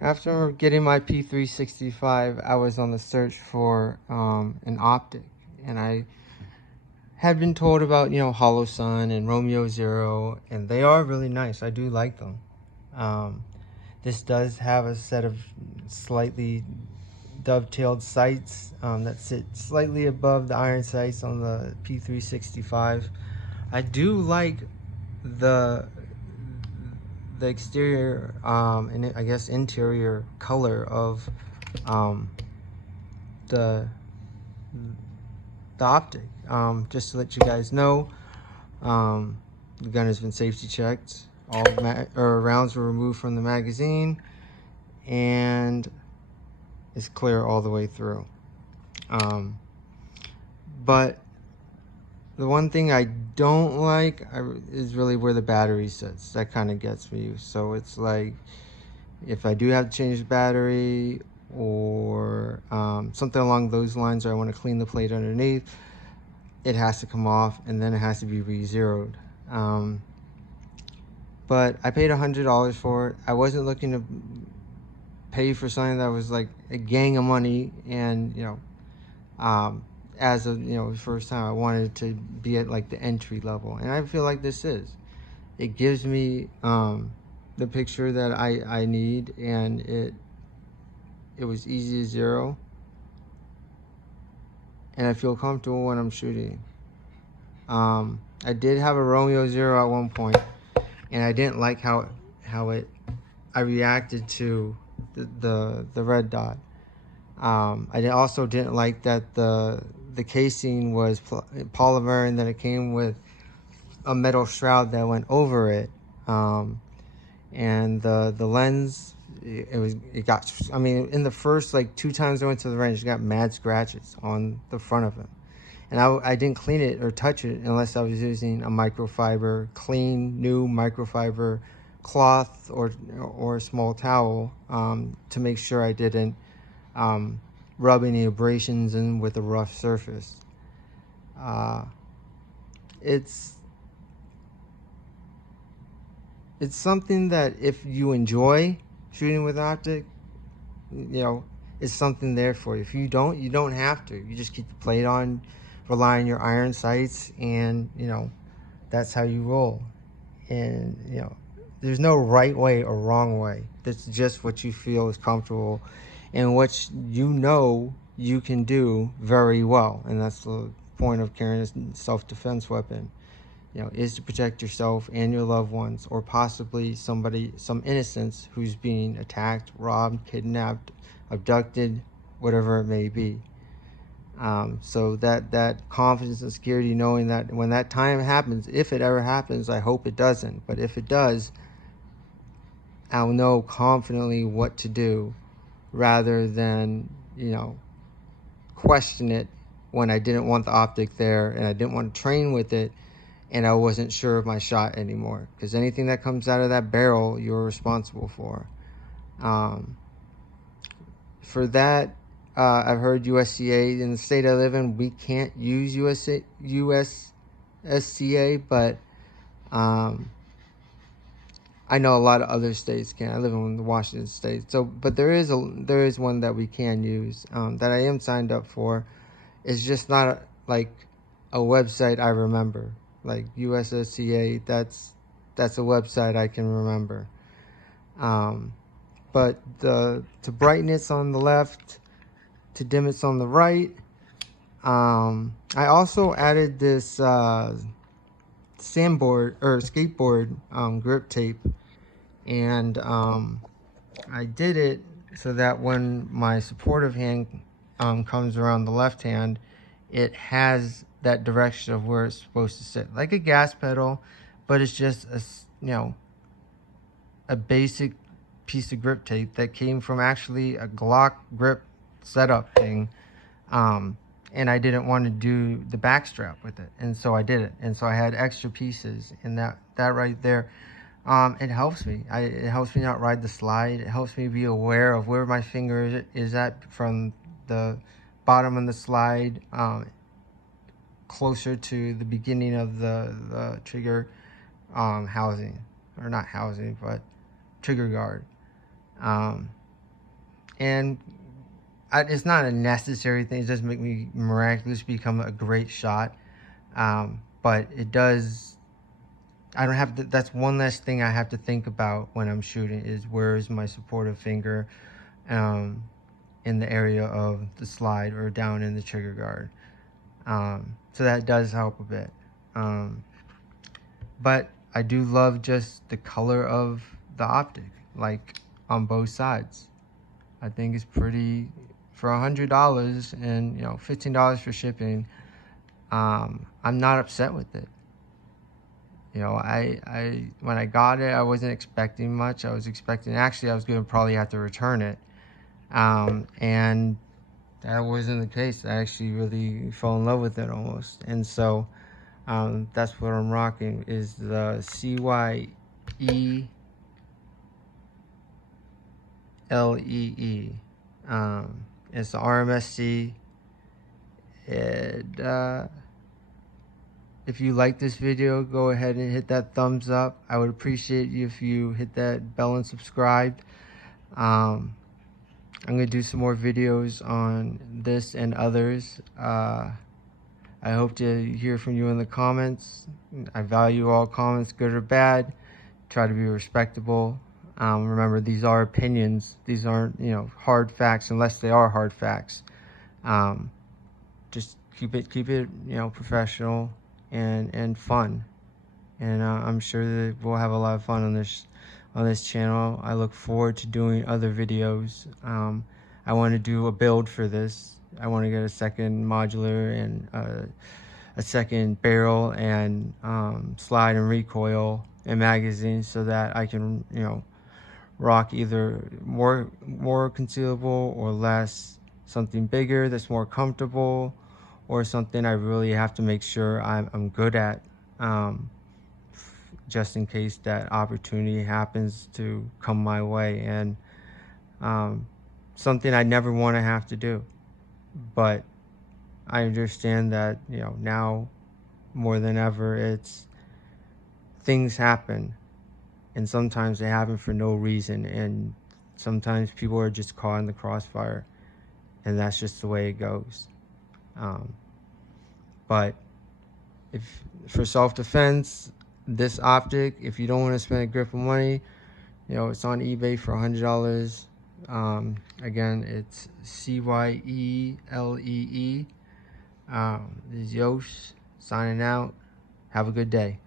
After getting my P365, I was on the search for an optic, and I had been told about, Holosun and Romeo Zero, and they are really nice. I do like them. Um, this does have a set of slightly dovetailed sights that sit slightly above the iron sights on the P365. I do like the exterior and I guess interior color of um, the optic. Just to let you guys know, um, the gun has been safety checked. All rounds were removed from the magazine, and it's clear all the way through. But the one thing I don't like is really where the battery sits. That kind of gets me. So it's like, if I do have to change the battery or something along those lines, or I want to clean the plate underneath, it has to come off and then it has to be re-zeroed. But I paid $100 for it. I wasn't looking to pay for something that was like a gang of money, and as a first time, I wanted to be at like the entry level, and I feel like this is. It gives me the picture that I need, and it was easy to zero, and I feel comfortable when I'm shooting. I did have a Romeo Zero at one point, and I didn't like how I reacted to the red dot. I also didn't like that the casing was polymer, and then it came with a metal shroud that went over it. And the lens, it got, I mean, in the first like 2 times I went to the range, it got mad scratches on the front of it. And I didn't clean it or touch it unless I was using a microfiber, clean, new microfiber cloth or a small towel to make sure I didn't rub any abrasions in with a rough surface. It's something that if you enjoy shooting with optic, it's something there for you. If you don't, you don't have to. You just keep the plate on, rely on your iron sights, and that's how you roll. And there's no right way or wrong way. That's just what you feel is comfortable and what you can do very well. And that's the point of carrying a self-defense weapon, is to protect yourself and your loved ones, or possibly some innocents who's being attacked, robbed, kidnapped, abducted, whatever it may be. So that confidence and security, knowing that when that time happens, if it ever happens, I hope it doesn't, but if it does, I'll know confidently what to do, rather than question it when I didn't want the optic there and I didn't want to train with it, and I wasn't sure of my shot anymore, because anything that comes out of that barrel, you're responsible for. For that, I've heard USCA, in the state I live in, we can't use USSCA, but I know a lot of other states can. I live in the Washington state, so but there is one that we can use, that I am signed up for. It's just not like a website I remember, like USSCA. That's a website I can remember. But to brighten it's on the left, to dim it's on the right. I also added this sandboard or skateboard grip tape, and I did it so that when my supportive hand comes around the left hand, it has that direction of where it's supposed to sit, like a gas pedal, but it's just a basic piece of grip tape that came from actually a Glock grip setup thing. And I didn't want to do the back strap with it, and so I did it, and so I had extra pieces, and that right there, it helps me. It helps me not ride the slide. It helps me be aware of where my finger is at from the bottom of the slide, closer to the beginning of the trigger housing, or not housing, but trigger guard. and it's not a necessary thing. It doesn't make me miraculously become a great shot, but it does. I don't have to, that's one less thing I have to think about when I'm shooting, is where is my supportive finger in the area of the slide or down in the trigger guard. So that does help a bit. But I do love just the color of the optic, like on both sides. I think it's pretty, for $100 and, you know, $15 for shipping. I'm not upset with it. You know, I when I got it, I wasn't expecting much. I was expecting, actually, I was going to probably have to return it. And that wasn't the case. I actually really fell in love with it almost. And so that's what I'm rocking, is the CYE LEE. It's the RMSC. And if you like this video, go ahead and hit that thumbs up. I would appreciate you if you hit that bell and subscribe. I'm gonna do some more videos on this and others. I hope to hear from you in the comments. I value all comments, good or bad. Try to be respectable. Remember, these are opinions. These aren't, you know, hard facts, unless they are hard facts. Just keep it, you know, professional and fun. And I'm sure that we'll have a lot of fun on this channel. I look forward to doing other videos. I want to do a build for this. I want to get a second modular and a second barrel and slide and recoil and magazine, so that I can, you know, rock either more concealable or less, something bigger that's more comfortable, or something I really have to make sure I'm good at, just in case that opportunity happens to come my way. And something I never want to have to do, but I understand that, you know, now more than ever, it's things happen, and sometimes they happen for no reason, and sometimes people are just caught in the crossfire, and that's just the way it goes. But if for self-defense, this optic, if you don't want to spend a grip of money, you know, it's on eBay for $100. Again, it's CYELEE. This is Yosh signing out. Have a good day.